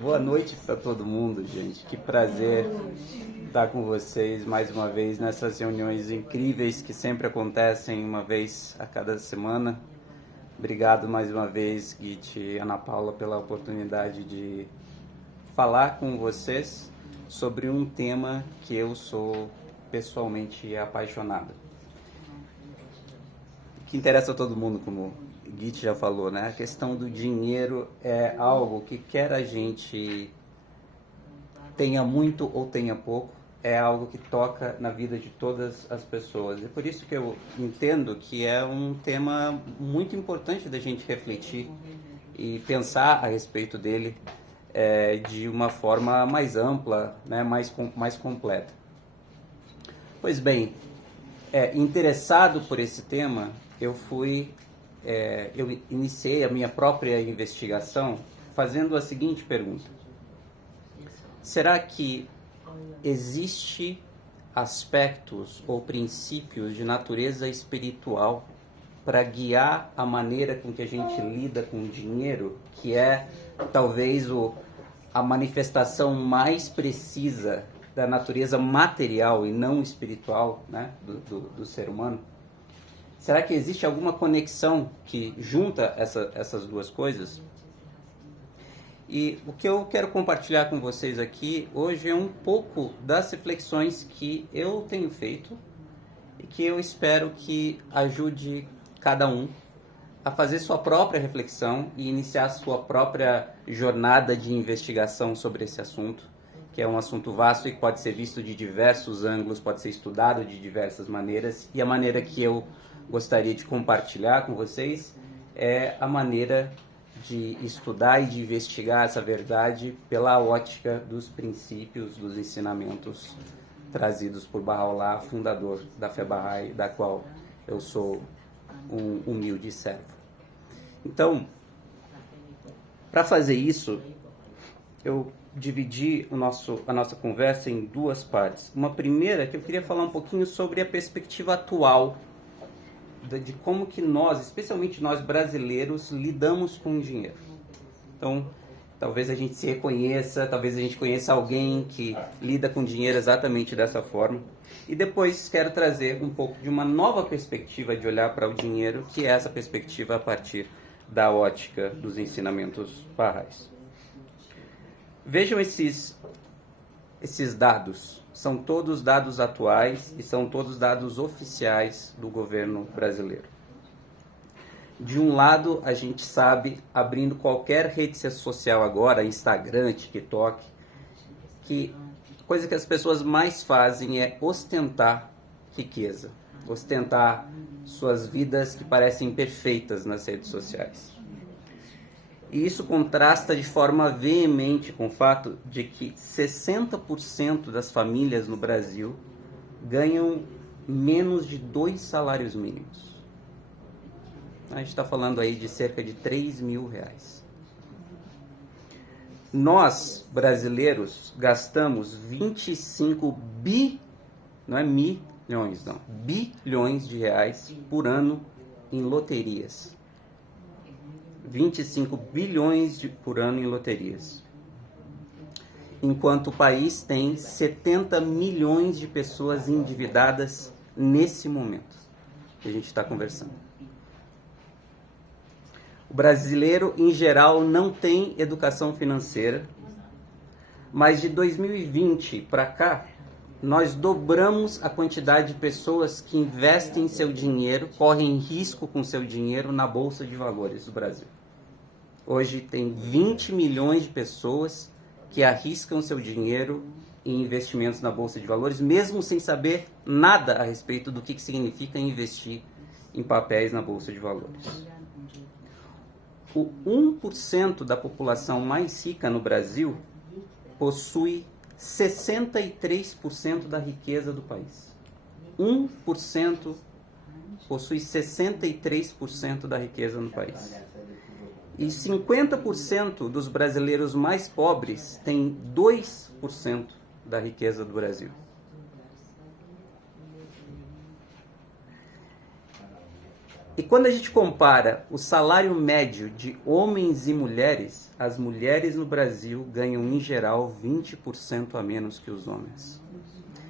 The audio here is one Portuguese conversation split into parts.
Boa noite para todo mundo, gente. Que prazer estar com vocês mais uma vez nessas reuniões incríveis que sempre acontecem uma vez a cada semana. Obrigado mais uma vez, Git e Ana Paula, pela oportunidade de falar com vocês sobre um tema que eu sou pessoalmente apaixonado. Que interessa a todo mundo, como Git já falou, né? A questão do dinheiro é algo que quer a gente tenha muito ou tenha pouco, é algo que toca na vida de todas as pessoas. E por isso que eu entendo que é um tema muito importante da gente refletir e pensar a respeito dele de uma forma mais ampla, né? mais completa. Pois bem, interessado por esse tema, eu iniciei a minha própria investigação fazendo a seguinte pergunta: será que existe aspectos ou princípios de natureza espiritual para guiar a maneira com que a gente lida com o dinheiro, que é talvez a manifestação mais precisa da natureza material e não espiritual, né, do ser humano? Será que existe alguma conexão que junta essas duas coisas? E o que eu quero compartilhar com vocês aqui hoje é um pouco das reflexões que eu tenho feito e que eu espero que ajude cada um a fazer sua própria reflexão e iniciar sua própria jornada de investigação sobre esse assunto, que é um assunto vasto e que pode ser visto de diversos ângulos, pode ser estudado de diversas maneiras, e a maneira que eu gostaria de compartilhar com vocês é a maneira de estudar e de investigar essa verdade pela ótica dos princípios, dos ensinamentos trazidos por Baha'u'lláh, fundador da fé Bahá'í, da qual eu sou um humilde servo. Então, para fazer isso, eu dividi a nossa conversa em duas partes. Uma primeira que eu queria falar um pouquinho sobre a perspectiva atual de como que nós, especialmente nós brasileiros, lidamos com o dinheiro. Então, talvez a gente se reconheça, talvez a gente conheça alguém que lida com dinheiro exatamente dessa forma. E depois quero trazer um pouco de uma nova perspectiva de olhar para o dinheiro, que é essa perspectiva a partir da ótica dos ensinamentos Bahá'ís. Vejam esses dados. São todos dados atuais e são todos dados oficiais do governo brasileiro. De um lado, a gente sabe, abrindo qualquer rede social agora, Instagram, TikTok, que a coisa que as pessoas mais fazem é ostentar riqueza, ostentar suas vidas que parecem perfeitas nas redes sociais. E isso contrasta de forma veemente com o fato de que 60% das famílias no Brasil ganham menos de 2 salários mínimos. A gente está falando aí de cerca de 3 mil reais. Nós, brasileiros, gastamos 25 bilhões de reais por ano em loterias. 25 bilhões por ano em loterias. Enquanto o país tem 70 milhões de pessoas endividadas nesse momento que a gente está conversando. O brasileiro, em geral, não tem educação financeira, mas de 2020 para cá, nós dobramos a quantidade de pessoas que investem seu dinheiro, correm risco com seu dinheiro na Bolsa de Valores do Brasil. Hoje tem 20 milhões de pessoas que arriscam seu dinheiro em investimentos na Bolsa de Valores, mesmo sem saber nada a respeito do que significa investir em papéis na Bolsa de Valores. O 1% da população mais rica no Brasil possui 63% da riqueza do país. 1% possui 63% da riqueza no país. E 50% dos brasileiros mais pobres têm 2% da riqueza do Brasil. E quando a gente compara o salário médio de homens e mulheres, as mulheres no Brasil ganham, em geral, 20% a menos que os homens.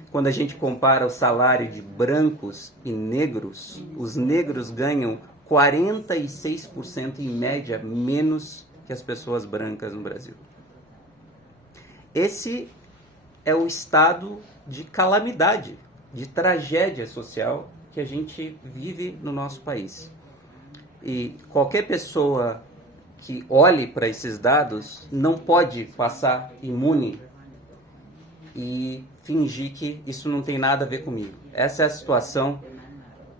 Quando a gente compara o salário de brancos e negros, os negros ganham 46% em média menos que as pessoas brancas no Brasil. Esse é o estado de calamidade, de tragédia social que a gente vive no nosso país. E qualquer pessoa que olhe para esses dados não pode passar imune e fingir que isso não tem nada a ver comigo. Essa é a situação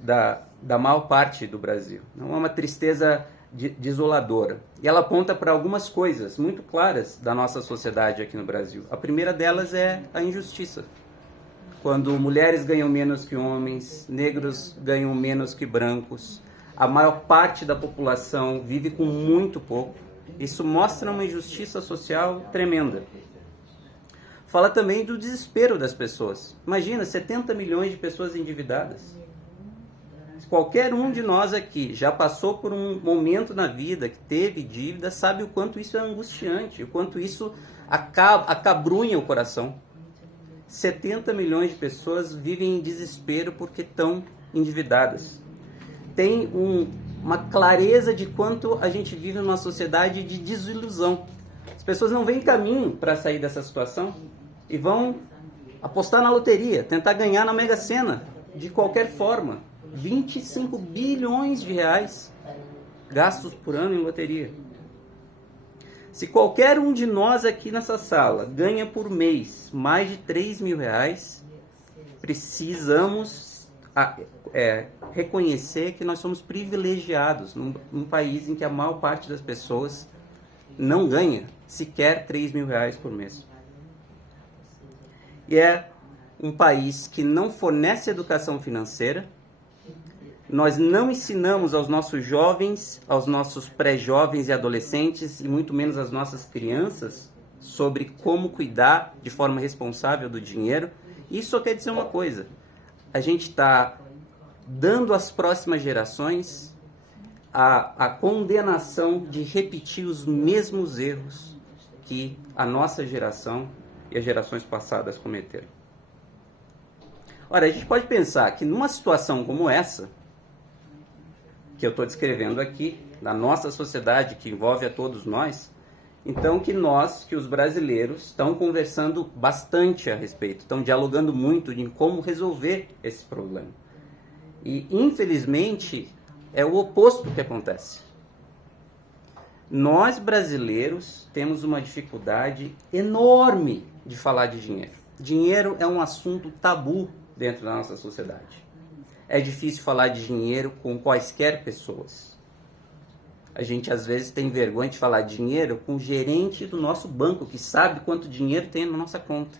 da maior parte do Brasil. Não é uma tristeza desoladora. E ela aponta para algumas coisas muito claras da nossa sociedade aqui no Brasil. A primeira delas é a injustiça. Quando mulheres ganham menos que homens, negros ganham menos que brancos, a maior parte da população vive com muito pouco. Isso mostra uma injustiça social tremenda. Fala também do desespero das pessoas. Imagina, 70 milhões de pessoas endividadas. Qualquer um de nós aqui já passou por um momento na vida que teve dívida, sabe o quanto isso é angustiante, o quanto isso acabrunha o coração. 70 milhões de pessoas vivem em desespero porque estão endividadas. Tem uma clareza de quanto a gente vive numa sociedade de desilusão. As pessoas não veem caminho para sair dessa situação e vão apostar na loteria, tentar ganhar na Mega Sena, de qualquer forma. 25 bilhões de reais gastos por ano em loteria. Se qualquer um de nós aqui nessa sala ganha por mês mais de 3 mil reais, precisamos reconhecer que nós somos privilegiados num país em que a maior parte das pessoas não ganha sequer 3 mil reais por mês. E é um país que não fornece educação financeira. Nós não ensinamos aos nossos jovens, aos nossos pré-jovens e adolescentes, e muito menos às nossas crianças, sobre como cuidar de forma responsável do dinheiro. Isso só quer dizer uma coisa: a gente está dando às próximas gerações a condenação de repetir os mesmos erros que a nossa geração e as gerações passadas cometeram. Ora, a gente pode pensar que numa situação como essa, que eu estou descrevendo aqui, da nossa sociedade, que envolve a todos nós, então que os brasileiros, estão conversando bastante a respeito, estão dialogando muito em como resolver esse problema. E, infelizmente, é o oposto que acontece. Nós, brasileiros, temos uma dificuldade enorme de falar de dinheiro. Dinheiro é um assunto tabu dentro da nossa sociedade. É difícil falar de dinheiro com quaisquer pessoas. A gente, às vezes, tem vergonha de falar de dinheiro com o gerente do nosso banco, que sabe quanto dinheiro tem na nossa conta.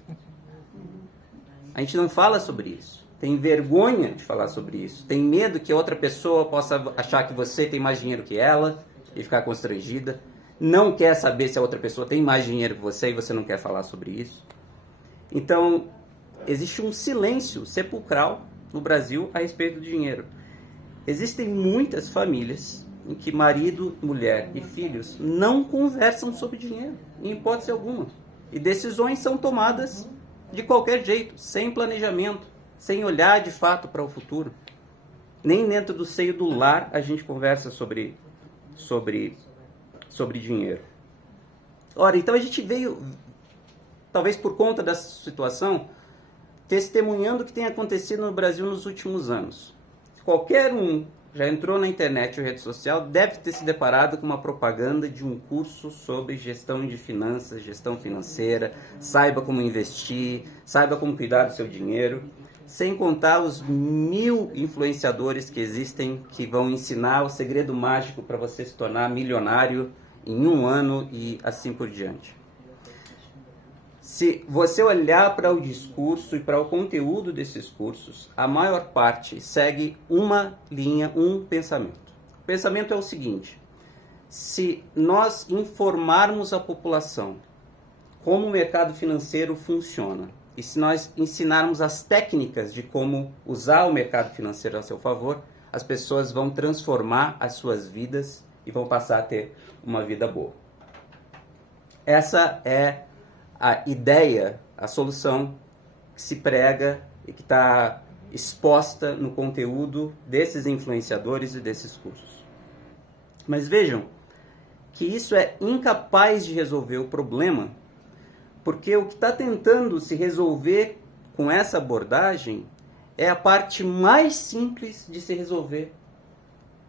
A gente não fala sobre isso. Tem vergonha de falar sobre isso. Tem medo que outra pessoa possa achar que você tem mais dinheiro que ela e ficar constrangida. Não quer saber se a outra pessoa tem mais dinheiro que você e você não quer falar sobre isso. Então, existe um silêncio sepulcral no Brasil a respeito do dinheiro. Existem muitas famílias em que marido, mulher e filhos não conversam sobre dinheiro, em hipótese alguma. E decisões são tomadas de qualquer jeito, sem planejamento, sem olhar de fato para o futuro. Nem dentro do seio do lar a gente conversa sobre dinheiro. Ora, então a gente veio, talvez por conta dessa situação, testemunhando o que tem acontecido no Brasil nos últimos anos. Qualquer um já entrou na internet ou rede social deve ter se deparado com uma propaganda de um curso sobre gestão de finanças, gestão financeira, saiba como investir, saiba como cuidar do seu dinheiro, sem contar os 1000 influenciadores que existem que vão ensinar o segredo mágico para você se tornar milionário em 1 ano e assim por diante. Se você olhar para o discurso e para o conteúdo desses cursos, a maior parte segue uma linha, um pensamento. O pensamento é o seguinte: se nós informarmos a população como o mercado financeiro funciona, e se nós ensinarmos as técnicas de como usar o mercado financeiro a seu favor, as pessoas vão transformar as suas vidas e vão passar a ter uma vida boa. Essa é a ideia, a solução que se prega e que está exposta no conteúdo desses influenciadores e desses cursos. Mas vejam que isso é incapaz de resolver o problema, porque o que está tentando se resolver com essa abordagem é a parte mais simples de se resolver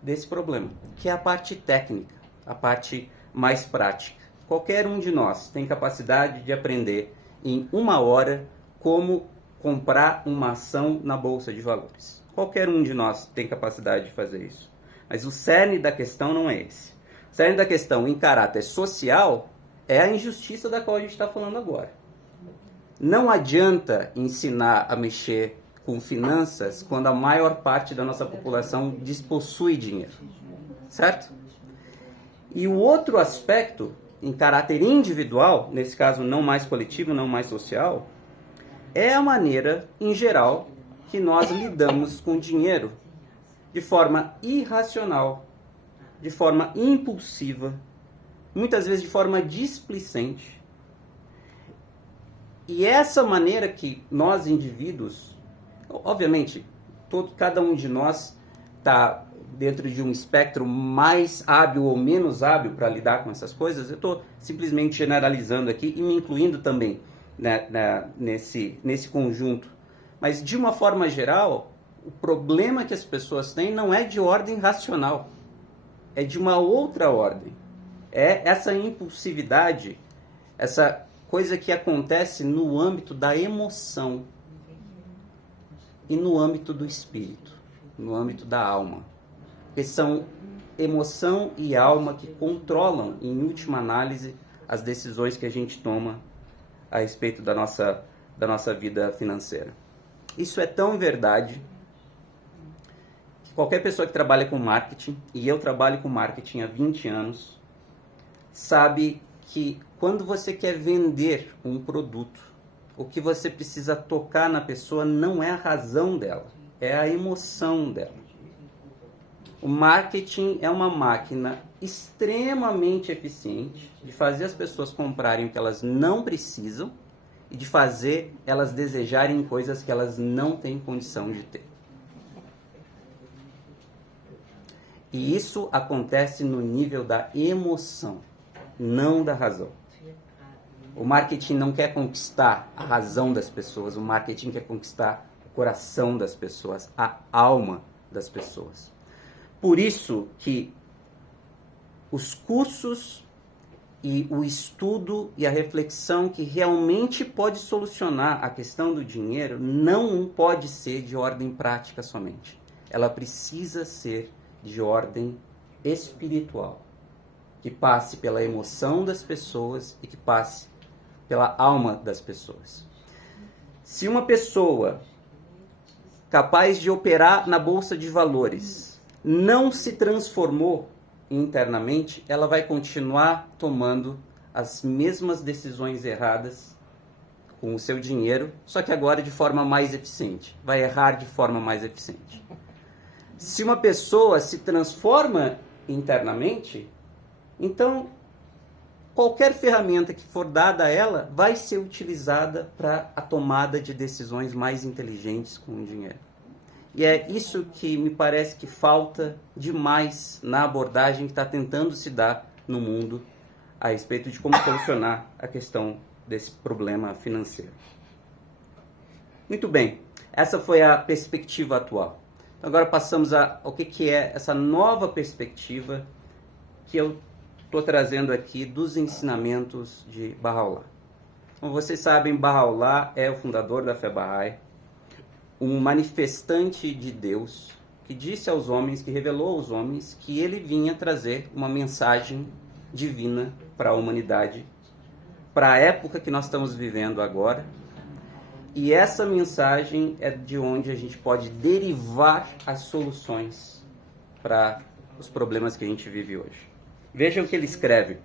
desse problema, que é a parte técnica, a parte mais prática. Qualquer um de nós tem capacidade de aprender em 1 hora como comprar uma ação na Bolsa de Valores. Qualquer um de nós tem capacidade de fazer isso. Mas o cerne da questão não é esse. O cerne da questão em caráter social é a injustiça da qual a gente está falando agora. Não adianta ensinar a mexer com finanças quando a maior parte da nossa população despossui dinheiro. Certo? E o outro aspecto, em caráter individual, nesse caso não mais coletivo, não mais social, é a maneira, em geral, que nós lidamos com dinheiro de forma irracional, de forma impulsiva, muitas vezes de forma displicente. E essa maneira que nós, indivíduos, obviamente, cada um de nós está dentro de um espectro mais hábil ou menos hábil para lidar com essas coisas. Eu estou simplesmente generalizando aqui e me incluindo também nesse conjunto. Mas, de uma forma geral, o problema que as pessoas têm não é de ordem racional, é de uma outra ordem. É essa impulsividade, essa coisa que acontece no âmbito da emoção e no âmbito do espírito, no âmbito da alma. Porque são emoção e alma que controlam, em última análise, as decisões que a gente toma a respeito da nossa vida financeira. Isso é tão verdade que qualquer pessoa que trabalha com marketing, e eu trabalho com marketing há 20 anos, sabe que quando você quer vender um produto, o que você precisa tocar na pessoa não é a razão dela, é a emoção dela. O marketing é uma máquina extremamente eficiente de fazer as pessoas comprarem o que elas não precisam e de fazer elas desejarem coisas que elas não têm condição de ter. E isso acontece no nível da emoção, não da razão. O marketing não quer conquistar a razão das pessoas, o marketing quer conquistar o coração das pessoas, a alma das pessoas. Por isso que os cursos e o estudo e a reflexão que realmente pode solucionar a questão do dinheiro não pode ser de ordem prática somente. Ela precisa ser de ordem espiritual, que passe pela emoção das pessoas e que passe pela alma das pessoas. Se uma pessoa capaz de operar na Bolsa de Valores não se transformou internamente, ela vai continuar tomando as mesmas decisões erradas com o seu dinheiro, só que agora de forma mais eficiente. Vai errar de forma mais eficiente. Se uma pessoa se transforma internamente, então qualquer ferramenta que for dada a ela vai ser utilizada para a tomada de decisões mais inteligentes com o dinheiro. E é isso que me parece que falta demais na abordagem que está tentando se dar no mundo a respeito de como solucionar a questão desse problema financeiro. Muito bem, essa foi a perspectiva atual. Agora passamos ao que é essa nova perspectiva que eu estou trazendo aqui dos ensinamentos de Baha'u'lláh. Como vocês sabem, Baha'u'lláh é o fundador da fé Bahá'í, um manifestante de Deus que disse aos homens, que revelou aos homens que ele vinha trazer uma mensagem divina para a humanidade, para a época que nós estamos vivendo agora. E essa mensagem é de onde a gente pode derivar as soluções para os problemas que a gente vive hoje. Vejam o que ele escreve.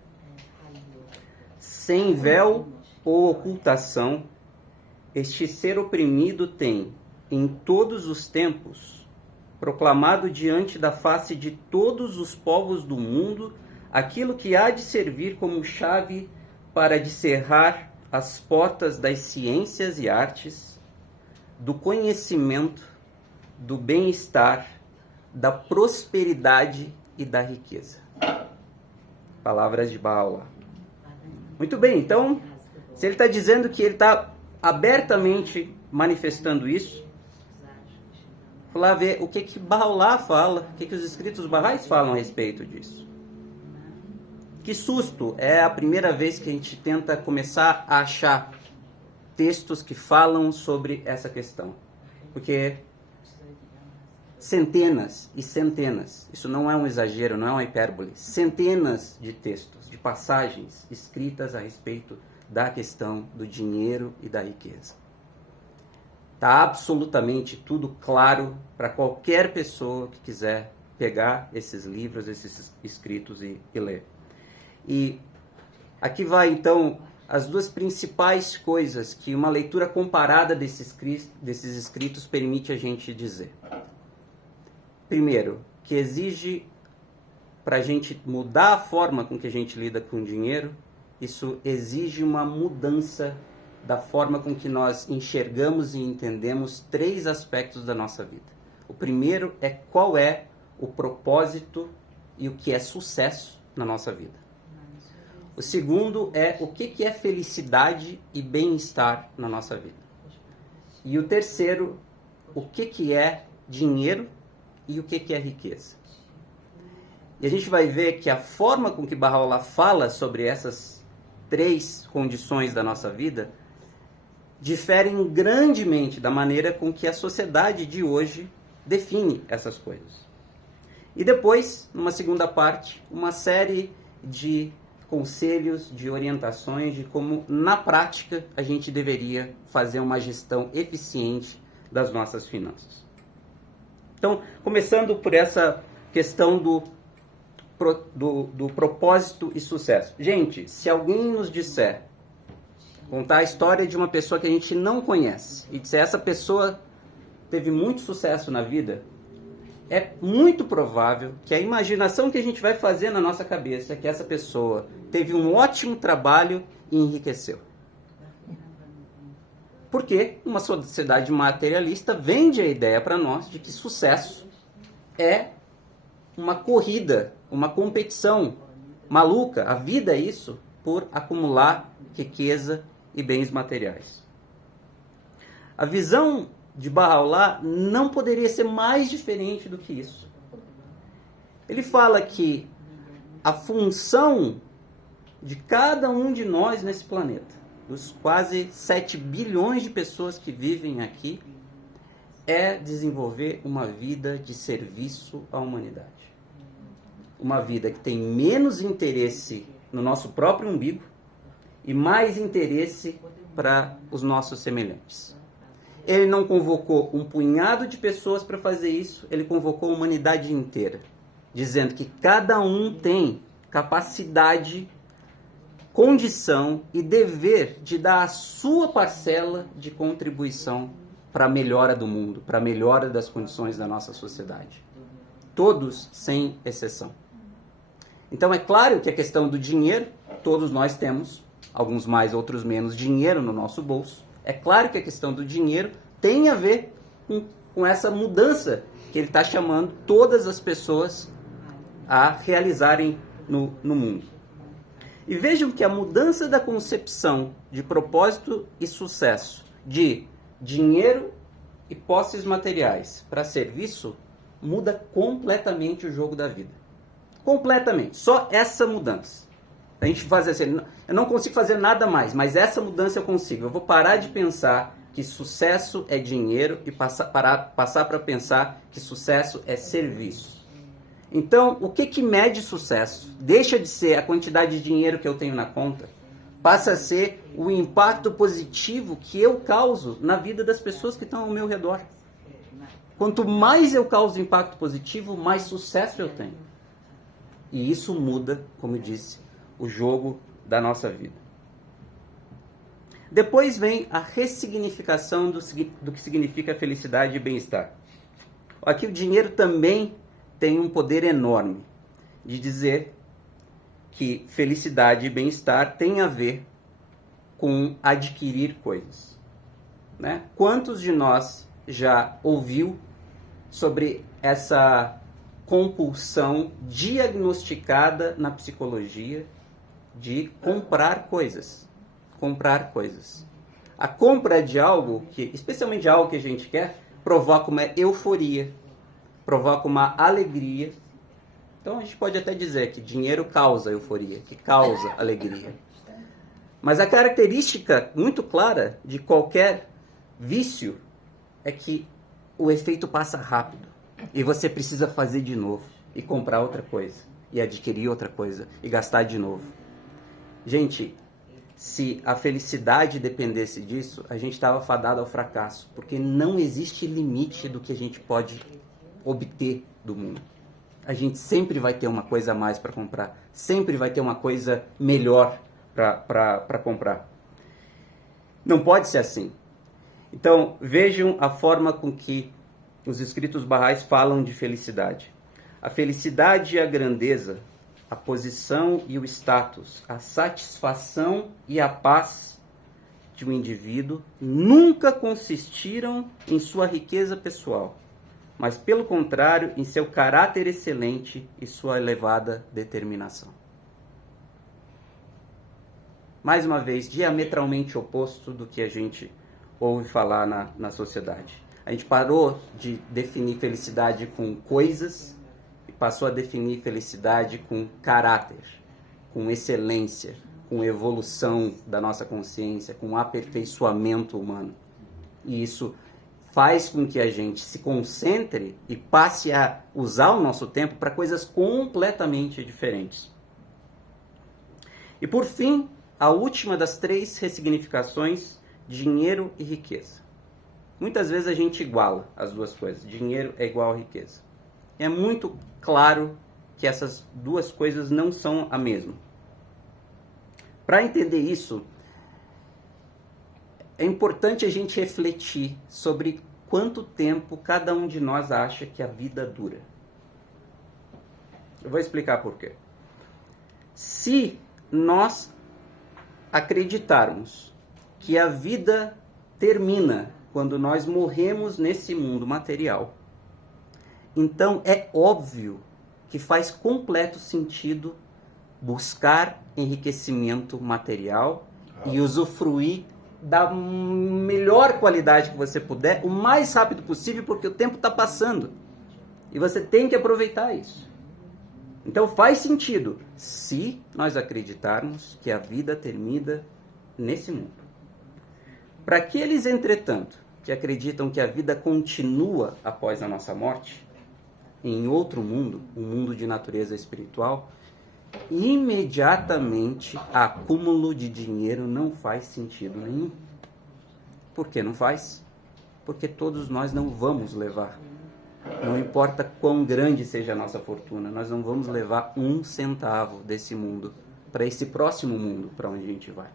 Sem véu ou ocultação, este ser oprimido tem, em todos os tempos, proclamado diante da face de todos os povos do mundo, aquilo que há de servir como chave para descerrar as portas das ciências e artes, do conhecimento, do bem-estar, da prosperidade e da riqueza. Palavras de Baha'u'lláh. Muito bem, então, se ele está dizendo que ele está abertamente manifestando isso, vou lá ver o que Baha'u'lláh fala, o que os escritos Baha'is falam a respeito disso. Que susto! É a primeira vez que a gente tenta começar a achar textos que falam sobre essa questão. Porque centenas e centenas, isso não é um exagero, não é uma hipérbole, centenas de textos, de passagens escritas a respeito da questão do dinheiro e da riqueza. Está absolutamente tudo claro para qualquer pessoa que quiser pegar esses livros, esses escritos e ler. E aqui vai então as duas principais coisas que uma leitura comparada desses escritos permite a gente dizer. Primeiro, que exige para a gente mudar a forma com que a gente lida com o dinheiro, isso exige uma mudança da forma com que nós enxergamos e entendemos três aspectos da nossa vida. O primeiro é qual é o propósito e o que é sucesso na nossa vida. O segundo é o que é felicidade e bem-estar na nossa vida. E o terceiro, o que é dinheiro e o que é riqueza. E a gente vai ver que a forma com que Baha'u'lláh fala sobre essas três condições da nossa vida diferem grandemente da maneira com que a sociedade de hoje define essas coisas. E depois, numa segunda parte, uma série de conselhos, de orientações de como, na prática, a gente deveria fazer uma gestão eficiente das nossas finanças. Então, começando por essa questão do propósito e sucesso. Gente, se alguém nos disser, contar a história de uma pessoa que a gente não conhece, e disser essa pessoa teve muito sucesso na vida, é muito provável que a imaginação que a gente vai fazer na nossa cabeça é que essa pessoa teve um ótimo trabalho e enriqueceu. Porque uma sociedade materialista vende a ideia para nós de que sucesso é uma corrida, uma competição maluca. A vida é isso, por acumular riqueza e bens materiais. A visão de Baha'u'lláh não poderia ser mais diferente do que isso. Ele fala que a função de cada um de nós nesse planeta, dos quase 7 bilhões de pessoas que vivem aqui, é desenvolver uma vida de serviço à humanidade. Uma vida que tem menos interesse no nosso próprio umbigo e mais interesse para os nossos semelhantes. Ele não convocou um punhado de pessoas para fazer isso, ele convocou a humanidade inteira, dizendo que cada um tem capacidade, condição e dever de dar a sua parcela de contribuição para a melhora do mundo, para a melhora das condições da nossa sociedade. Todos, sem exceção. Então é claro que a questão do dinheiro, todos nós temos, alguns mais, outros menos, dinheiro no nosso bolso. É claro que a questão do dinheiro tem a ver com essa mudança que ele está chamando todas as pessoas a realizarem no mundo. E vejam que a mudança da concepção de propósito e sucesso, de dinheiro e posses materiais para serviço, muda completamente o jogo da vida. Completamente. Só essa mudança. A gente faz assim, eu não consigo fazer nada mais, mas essa mudança eu consigo. Eu vou parar de pensar que sucesso é dinheiro e passar para pensar que sucesso é serviço. Então, o que mede sucesso? Deixa de ser a quantidade de dinheiro que eu tenho na conta, passa a ser o impacto positivo que eu causo na vida das pessoas que estão ao meu redor. Quanto mais eu causo impacto positivo, mais sucesso eu tenho. E isso muda, como eu disse, o jogo da nossa vida. Depois vem a ressignificação do que significa felicidade e bem-estar. Aqui o dinheiro também tem um poder enorme de dizer que felicidade e bem-estar tem a ver com adquirir coisas, né? Quantos de nós já ouviu sobre essa compulsão diagnosticada na psicologia de comprar coisas? Comprar coisas. A compra de algo, especialmente algo que a gente quer, provoca uma euforia, provoca uma alegria. Então a gente pode até dizer que dinheiro causa euforia, que causa alegria. Mas a característica muito clara de qualquer vício é que o efeito passa rápido e você precisa fazer de novo e comprar outra coisa e adquirir outra coisa e gastar de novo. Gente, se a felicidade dependesse disso, a gente estava fadado ao fracasso, porque não existe limite do que a gente pode obter do mundo. A gente sempre vai ter uma coisa a mais para comprar, sempre vai ter uma coisa melhor para comprar. Não pode ser assim. Então, vejam a forma com que os escritos barrais falam de felicidade. A felicidade e a grandeza, a posição e o status, a satisfação e a paz de um indivíduo nunca consistiram em sua riqueza pessoal, mas, pelo contrário, em seu caráter excelente e sua elevada determinação. Mais uma vez, diametralmente oposto do que a gente ouve falar na sociedade. A gente parou de definir felicidade com coisas e passou a definir felicidade com caráter, com excelência, com evolução da nossa consciência, com aperfeiçoamento humano. E isso faz com que a gente se concentre e passe a usar o nosso tempo para coisas completamente diferentes. E por fim, a última das 3 ressignificações, dinheiro e riqueza. Muitas vezes a gente iguala as duas coisas. Dinheiro é igual a riqueza. É muito claro que essas duas coisas não são a mesma. Para entender isso, é importante a gente refletir sobre quanto tempo cada um de nós acha que a vida dura. Eu vou explicar por quê. Se nós acreditarmos que a vida termina quando nós morremos nesse mundo material, então é óbvio que faz completo sentido buscar enriquecimento material e usufruir da melhor qualidade que você puder, o mais rápido possível, porque o tempo está passando. E você tem que aproveitar isso. Então faz sentido se nós acreditarmos que a vida termina nesse mundo. Para aqueles, entretanto, que acreditam que a vida continua após a nossa morte, em outro mundo, um mundo de natureza espiritual, imediatamente acúmulo de dinheiro não faz sentido nenhum. Por que não faz? Porque todos nós não vamos levar. Não importa quão grande seja a nossa fortuna, nós não vamos levar 1 centavo desse mundo para esse próximo mundo para onde a gente vai.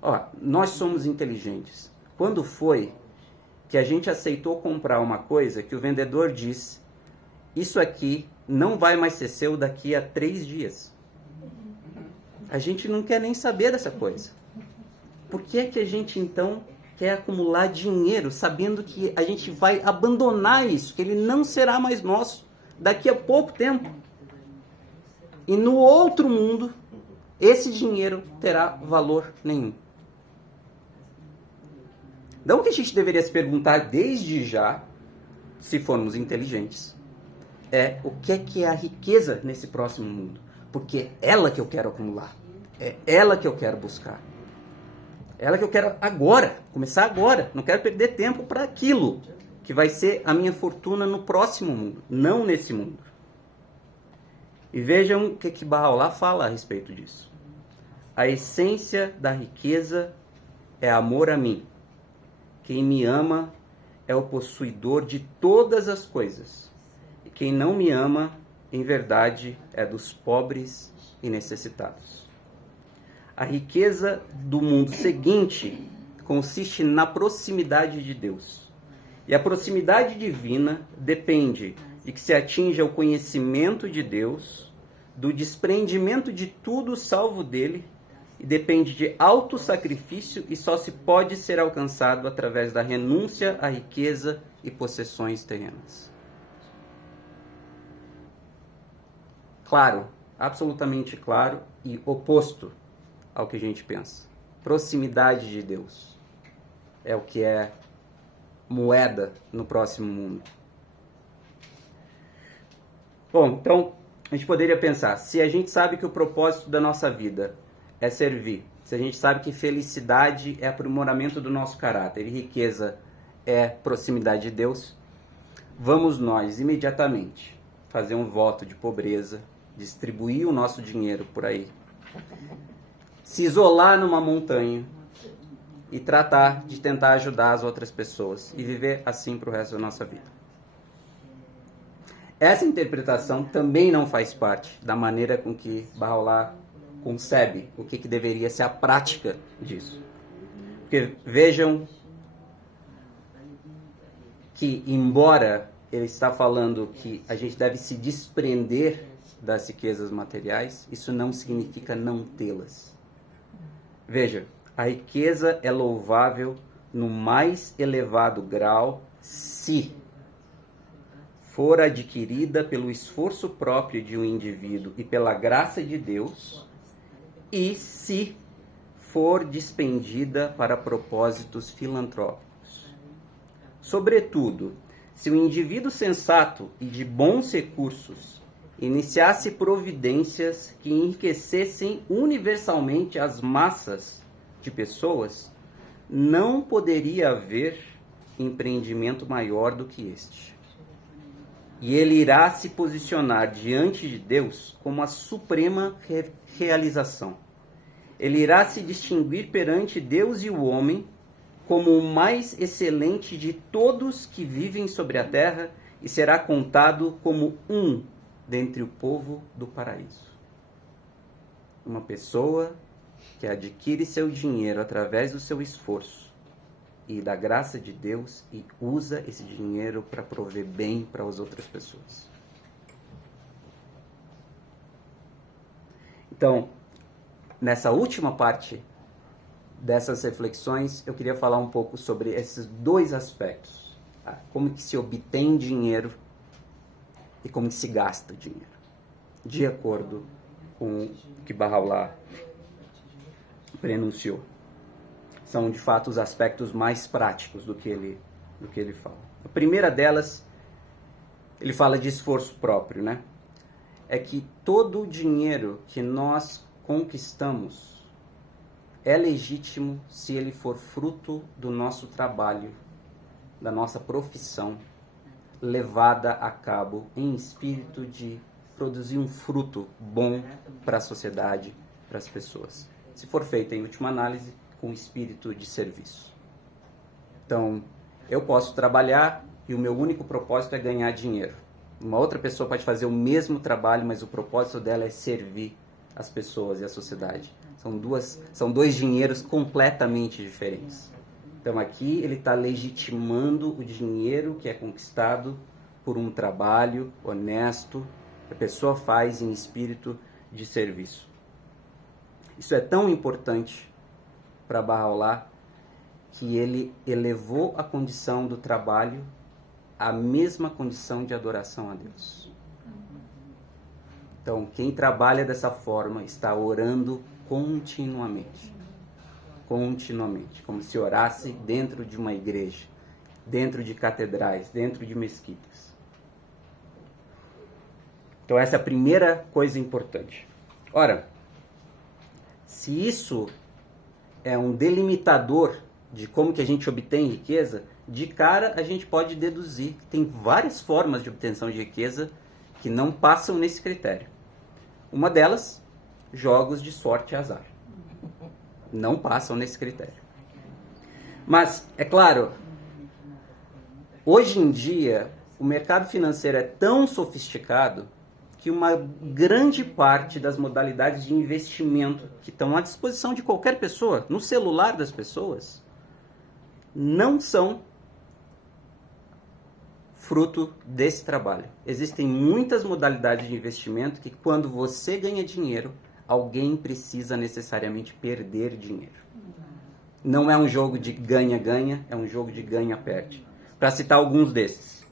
Ó, nós somos inteligentes. Quando foi que a gente aceitou comprar uma coisa que o vendedor diz: isso aqui não vai mais ser seu daqui a 3 dias? A gente não quer nem saber dessa coisa. Por que é que a gente então quer acumular dinheiro sabendo que a gente vai abandonar isso, que ele não será mais nosso daqui a pouco tempo? E no outro mundo, esse dinheiro terá valor nenhum. Então o que a gente deveria se perguntar desde já, se formos inteligentes, é o que é a riqueza nesse próximo mundo. Porque é ela que eu quero acumular. É ela que eu quero buscar. É ela que eu quero agora, começar agora. Não quero perder tempo para aquilo que vai ser a minha fortuna no próximo mundo, não nesse mundo. E vejam o que Bahá'u'lláh fala a respeito disso. A essência da riqueza é amor a mim. Quem me ama é o possuidor de todas as coisas. E quem não me ama, em verdade, é dos pobres e necessitados. A riqueza do mundo seguinte consiste na proximidade de Deus. E a proximidade divina depende de que se atinja o conhecimento de Deus, do desprendimento de tudo salvo dele, e depende de autossacrifício e só se pode ser alcançado através da renúncia à riqueza e possessões terrenas. Claro, absolutamente claro e oposto ao que a gente pensa. Proximidade de Deus é o que é moeda no próximo mundo. Bom, então a gente poderia pensar, se a gente sabe que o propósito da nossa vida é servir, se a gente sabe que felicidade é aprimoramento do nosso caráter e riqueza é proximidade de Deus, vamos nós imediatamente fazer um voto de pobreza, distribuir o nosso dinheiro por aí, se isolar numa montanha e tratar de tentar ajudar as outras pessoas e viver assim para o resto da nossa vida. Essa interpretação também não faz parte da maneira com que Baha'u'lláh concebe o que deveria ser a prática disso. Porque vejam que, embora ele está falando que a gente deve se desprender das riquezas materiais, isso não significa não tê-las. Veja, a riqueza é louvável no mais elevado grau se for adquirida pelo esforço próprio de um indivíduo e pela graça de Deus, e se for despendida para propósitos filantrópicos. Sobretudo, se o indivíduo sensato e de bons recursos iniciasse providências que enriquecessem universalmente as massas de pessoas, não poderia haver empreendimento maior do que este. E ele irá se posicionar diante de Deus como a suprema realização. Ele irá se distinguir perante Deus e o homem como o mais excelente de todos que vivem sobre a terra e será contado como um dentre o povo do paraíso. Uma pessoa que adquire seu dinheiro através do seu esforço e da graça de Deus e usa esse dinheiro para prover bem para as outras pessoas. Então, nessa última parte dessas reflexões, eu queria falar um pouco sobre esses dois aspectos. Tá? Como que se obtém dinheiro e como que se gasta dinheiro. De acordo com o que Baha'u'lláh prenunciou. São, de fato, os aspectos mais práticos do que ele fala. A primeira delas, ele fala de esforço próprio, né? É que todo o dinheiro que nós conquistamos é legítimo se ele for fruto do nosso trabalho, da nossa profissão, levada a cabo em espírito de produzir um fruto bom para a sociedade, para as pessoas. Se for feita, em última análise, com espírito de serviço. Então, eu posso trabalhar e o meu único propósito é ganhar dinheiro. Uma outra pessoa pode fazer o mesmo trabalho, mas o propósito dela é servir as pessoas e a sociedade. São dois dinheiros completamente diferentes. Então, aqui ele está legitimando o dinheiro que é conquistado por um trabalho honesto que a pessoa faz em espírito de serviço. Isso é tão importante para Baha'u'lláh que ele elevou a condição do trabalho à mesma condição de adoração a Deus. Então, quem trabalha dessa forma está orando continuamente, como se orasse dentro de uma igreja, dentro de catedrais, dentro de mesquitas. Então, essa é a primeira coisa importante. Ora, se isso é um delimitador de como que a gente obtém riqueza, de cara a gente pode deduzir que tem várias formas de obtenção de riqueza que não passam nesse critério. Uma delas, jogos de sorte e azar. Não passam nesse critério. Mas, é claro, hoje em dia, o mercado financeiro é tão sofisticado que uma grande parte das modalidades de investimento que estão à disposição de qualquer pessoa, no celular das pessoas, não são fruto desse trabalho. Existem muitas modalidades de investimento que quando você ganha dinheiro, alguém precisa necessariamente perder dinheiro. Não é um jogo de ganha-ganha, é um jogo de ganha-perde. Para citar alguns desses: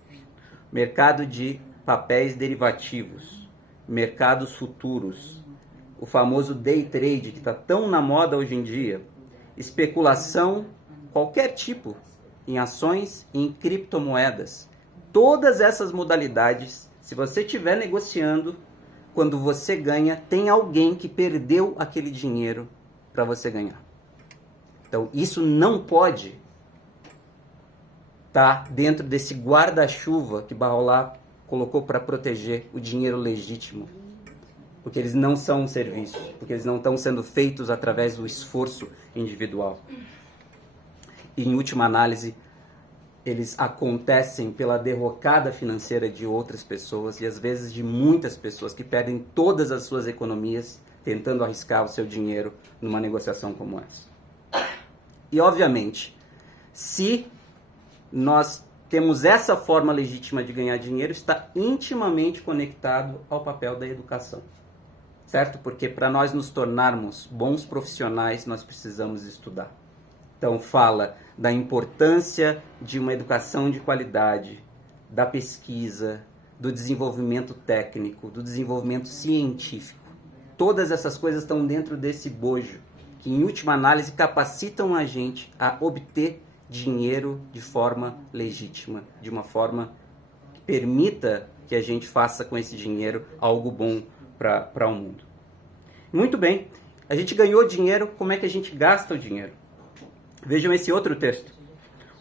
mercado de papéis derivativos, mercados futuros, o famoso day trade que está tão na moda hoje em dia, especulação, qualquer tipo, em ações e em criptomoedas. Todas essas modalidades, se você estiver negociando, quando você ganha, tem alguém que perdeu aquele dinheiro para você ganhar. Então, isso não pode estar dentro desse guarda-chuva que Bahá'u'lláh colocou para proteger o dinheiro legítimo. Porque eles não são um serviço, porque eles não estão sendo feitos através do esforço individual. E, em última análise, eles acontecem pela derrocada financeira de outras pessoas e às vezes de muitas pessoas que perdem todas as suas economias tentando arriscar o seu dinheiro numa negociação como essa. E obviamente, se nós temos essa forma legítima de ganhar dinheiro, está intimamente conectado ao papel da educação. Certo? Porque para nós nos tornarmos bons profissionais, nós precisamos estudar. Então fala da importância de uma educação de qualidade, da pesquisa, do desenvolvimento técnico, do desenvolvimento científico. Todas essas coisas estão dentro desse bojo, que em última análise capacitam a gente a obter dinheiro de forma legítima, de uma forma que permita que a gente faça com esse dinheiro algo bom para o mundo. Muito bem, a gente ganhou dinheiro, como é que a gente gasta o dinheiro? Vejam esse outro texto.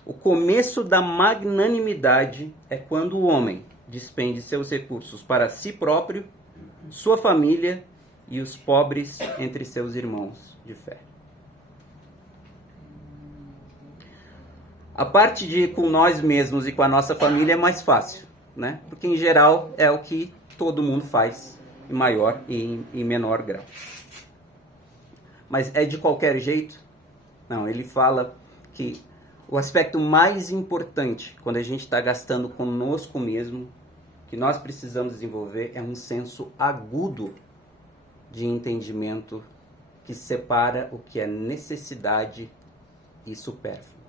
O começo da magnanimidade é quando o homem despende seus recursos para si próprio, sua família e os pobres entre seus irmãos de fé. A parte de com nós mesmos e com a nossa família é mais fácil, né? Porque em geral é o que todo mundo faz, em maior e em menor grau. Mas é de qualquer jeito? Não, ele fala que o aspecto mais importante quando a gente está gastando conosco mesmo, que nós precisamos desenvolver, é um senso agudo de entendimento que separa o que é necessidade e supérfluo.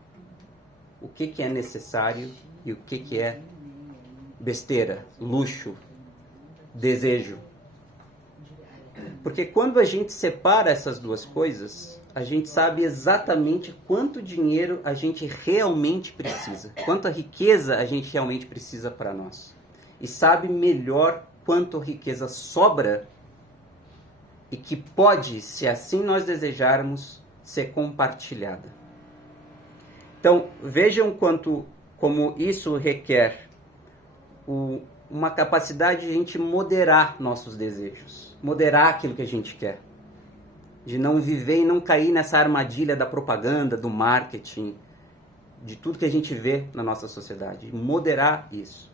O que é necessário e o que é besteira, luxo, desejo. Porque quando a gente separa essas duas coisas, a gente sabe exatamente quanto dinheiro a gente realmente precisa, quanta riqueza a gente realmente precisa para nós. E sabe melhor quanto riqueza sobra e que pode, se assim nós desejarmos, ser compartilhada. Então, vejam como isso requer uma capacidade de a gente moderar nossos desejos, moderar aquilo que a gente quer. De não viver e não cair nessa armadilha da propaganda, do marketing, de tudo que a gente vê na nossa sociedade. Moderar isso.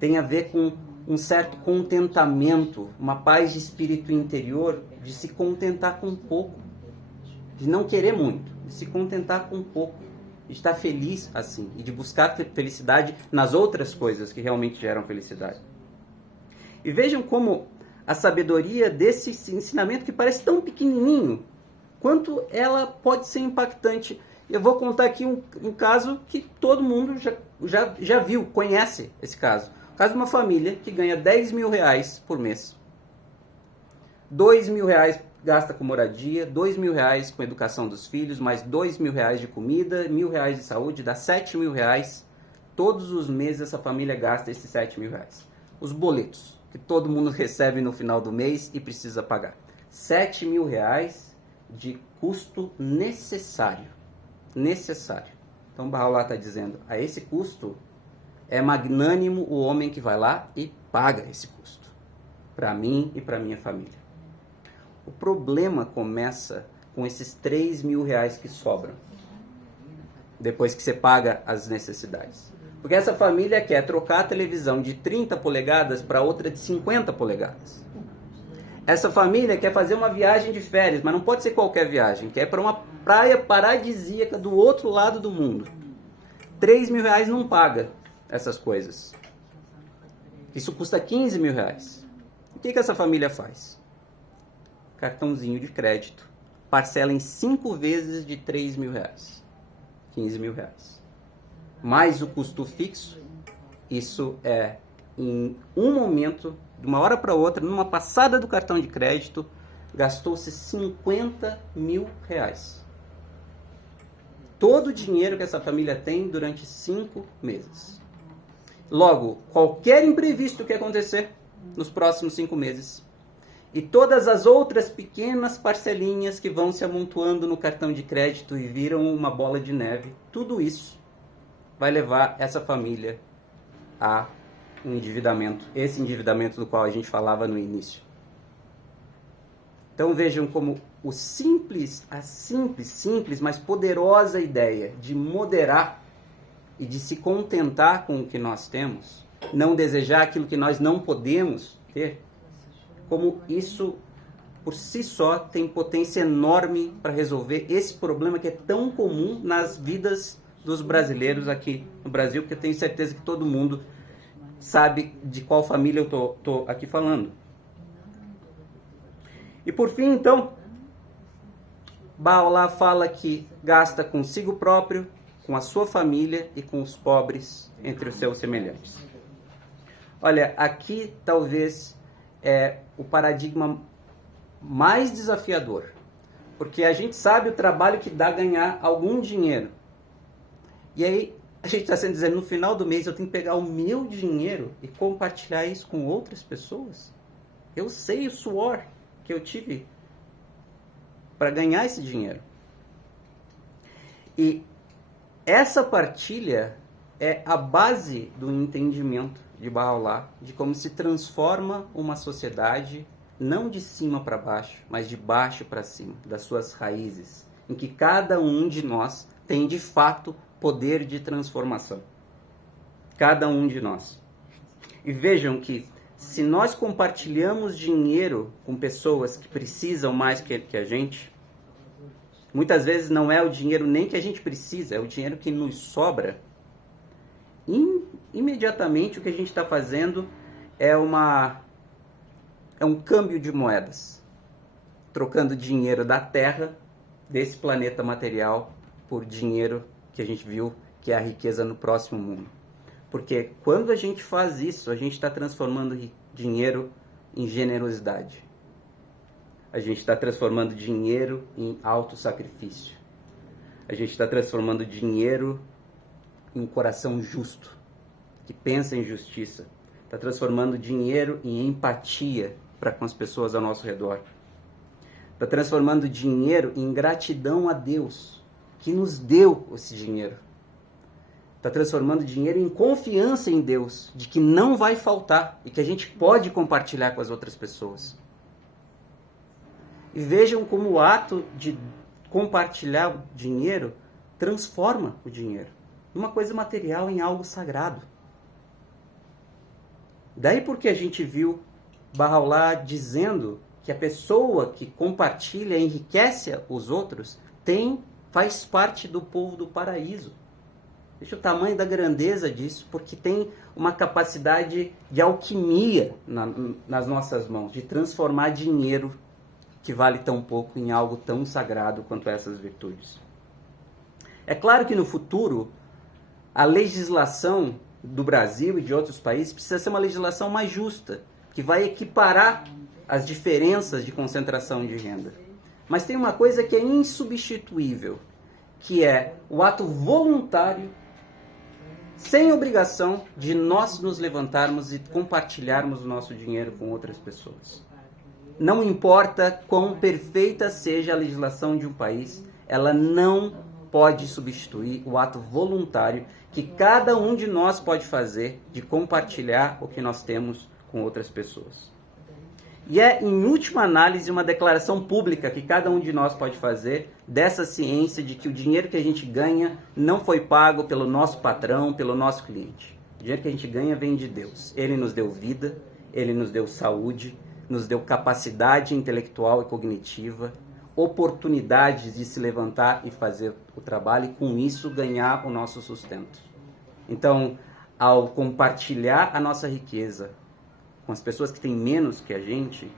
Tem a ver com um certo contentamento, uma paz de espírito interior, de se contentar com pouco. De não querer muito, de se contentar com pouco. De estar feliz assim. E de buscar felicidade nas outras coisas que realmente geram felicidade. E vejam como a sabedoria desse ensinamento que parece tão pequenininho, quanto ela pode ser impactante. Eu vou contar aqui um caso que todo mundo já viu, conhece esse caso. O caso de uma família que ganha 10 mil reais por mês. 2 mil reais gasta com moradia, 2 mil reais com educação dos filhos, mais 2 mil reais de comida, 1.000 reais de saúde, dá 7 mil reais. Todos os meses essa família gasta esses 7 mil reais. Os boletos que todo mundo recebe no final do mês e precisa pagar. 7 mil reais de custo necessário. Necessário. Então Bahá'u'lláh está dizendo, a esse custo é magnânimo o homem que vai lá e paga esse custo. Para mim e para minha família. O problema começa com esses 3 mil reais que sobram. Depois que você paga as necessidades. Porque essa família quer trocar a televisão de 30 polegadas para outra de 50 polegadas. Essa família quer fazer uma viagem de férias, mas não pode ser qualquer viagem. Quer ir para uma praia paradisíaca do outro lado do mundo. 3 mil reais não paga. essas coisas. Isso custa 15 mil reais. O que essa família faz? Cartãozinho de crédito. Parcela em 5 vezes de 3 mil reais. 15 mil reais. Mais o custo fixo. Isso é em um momento, de uma hora para outra, numa passada do cartão de crédito, gastou-se 50 mil reais. Todo o dinheiro que essa família tem durante 5 meses. Logo, qualquer imprevisto que acontecer nos próximos 5 meses e todas as outras pequenas parcelinhas que vão se amontoando no cartão de crédito e viram uma bola de neve, tudo isso vai levar essa família a um endividamento, esse endividamento do qual a gente falava no início. Então vejam como a simples, mas poderosa ideia de moderar e de se contentar com o que nós temos, não desejar aquilo que nós não podemos ter, como isso por si só tem potência enorme para resolver esse problema que é tão comum nas vidas dos brasileiros aqui no Brasil, porque eu tenho certeza que todo mundo sabe de qual família eu tô aqui falando. E por fim, então, Baha'u'lláh fala que gasta consigo próprio, com a sua família e com os pobres entre os seus semelhantes. Olha, aqui talvez é o paradigma mais desafiador, porque a gente sabe o trabalho que dá ganhar algum dinheiro. E aí a gente está sendo dizendo, no final do mês eu tenho que pegar o meu dinheiro e compartilhar isso com outras pessoas. Eu sei o suor que eu tive para ganhar esse dinheiro. E essa partilha é a base do entendimento de Baha'u'lláh de como se transforma uma sociedade não de cima para baixo, mas de baixo para cima, das suas raízes, em que cada um de nós tem de fato poder de transformação. Cada um de nós. E vejam que se nós compartilhamos dinheiro com pessoas que precisam mais que a gente, muitas vezes não é o dinheiro nem que a gente precisa, é o dinheiro que nos sobra. Imediatamente o que a gente está fazendo é um câmbio de moedas. Trocando dinheiro da Terra, desse planeta material, por dinheiro que a gente viu que é a riqueza no próximo mundo. Porque quando a gente faz isso, a gente está transformando dinheiro em generosidade. A gente está transformando dinheiro em autossacrifício. A gente está transformando dinheiro em um coração justo, que pensa em justiça. Está transformando dinheiro em empatia para com as pessoas ao nosso redor. Está transformando dinheiro em gratidão a Deus, que nos deu esse dinheiro. Está transformando dinheiro em confiança em Deus, de que não vai faltar e que a gente pode compartilhar com as outras pessoas. E vejam como o ato de compartilhar o dinheiro transforma o dinheiro numa coisa material em algo sagrado. Daí porque a gente viu Baha'u'lláh dizendo que a pessoa que compartilha e enriquece os outros faz parte do povo do paraíso. Veja o tamanho da grandeza disso, porque tem uma capacidade de alquimia nas nossas mãos, de transformar dinheiro que vale tão pouco em algo tão sagrado quanto essas virtudes. É claro que no futuro, a legislação do Brasil e de outros países precisa ser uma legislação mais justa, que vai equiparar as diferenças de concentração de renda. Mas tem uma coisa que é insubstituível, que é o ato voluntário, sem obrigação, de nós nos levantarmos e compartilharmos o nosso dinheiro com outras pessoas. Não importa quão perfeita seja a legislação de um país, ela não pode substituir o ato voluntário que cada um de nós pode fazer de compartilhar o que nós temos com outras pessoas. E é, em última análise, uma declaração pública que cada um de nós pode fazer dessa ciência de que o dinheiro que a gente ganha não foi pago pelo nosso patrão, pelo nosso cliente. O dinheiro que a gente ganha vem de Deus. Ele nos deu vida, Ele nos deu saúde, nos deu capacidade intelectual e cognitiva, oportunidades de se levantar e fazer o trabalho e com isso ganhar o nosso sustento. Então, ao compartilhar a nossa riqueza com as pessoas que têm menos que a gente,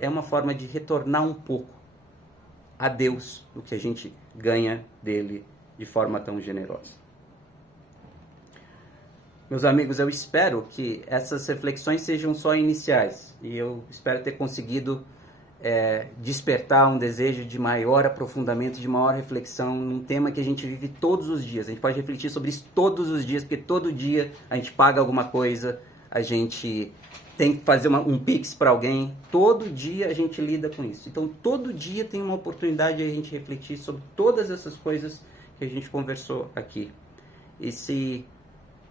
é uma forma de retornar um pouco a Deus o que a gente ganha dele de forma tão generosa. Meus amigos, eu espero que essas reflexões sejam só iniciais e eu espero ter conseguido despertar um desejo de maior aprofundamento, de maior reflexão num tema que a gente vive todos os dias. A gente pode refletir sobre isso todos os dias, porque todo dia a gente paga alguma coisa, a gente tem que fazer um Pix para alguém, todo dia a gente lida com isso. Então todo dia tem uma oportunidade de a gente refletir sobre todas essas coisas que a gente conversou aqui. E se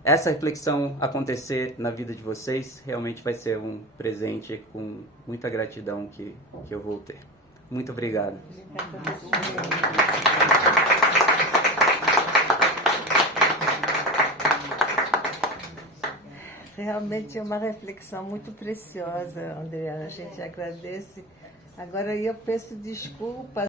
essa reflexão acontecer na vida de vocês, realmente vai ser um presente com muita gratidão que eu vou ter. Muito obrigado. Realmente é uma reflexão muito preciosa, Andreana. A gente agradece. Agora eu peço desculpas.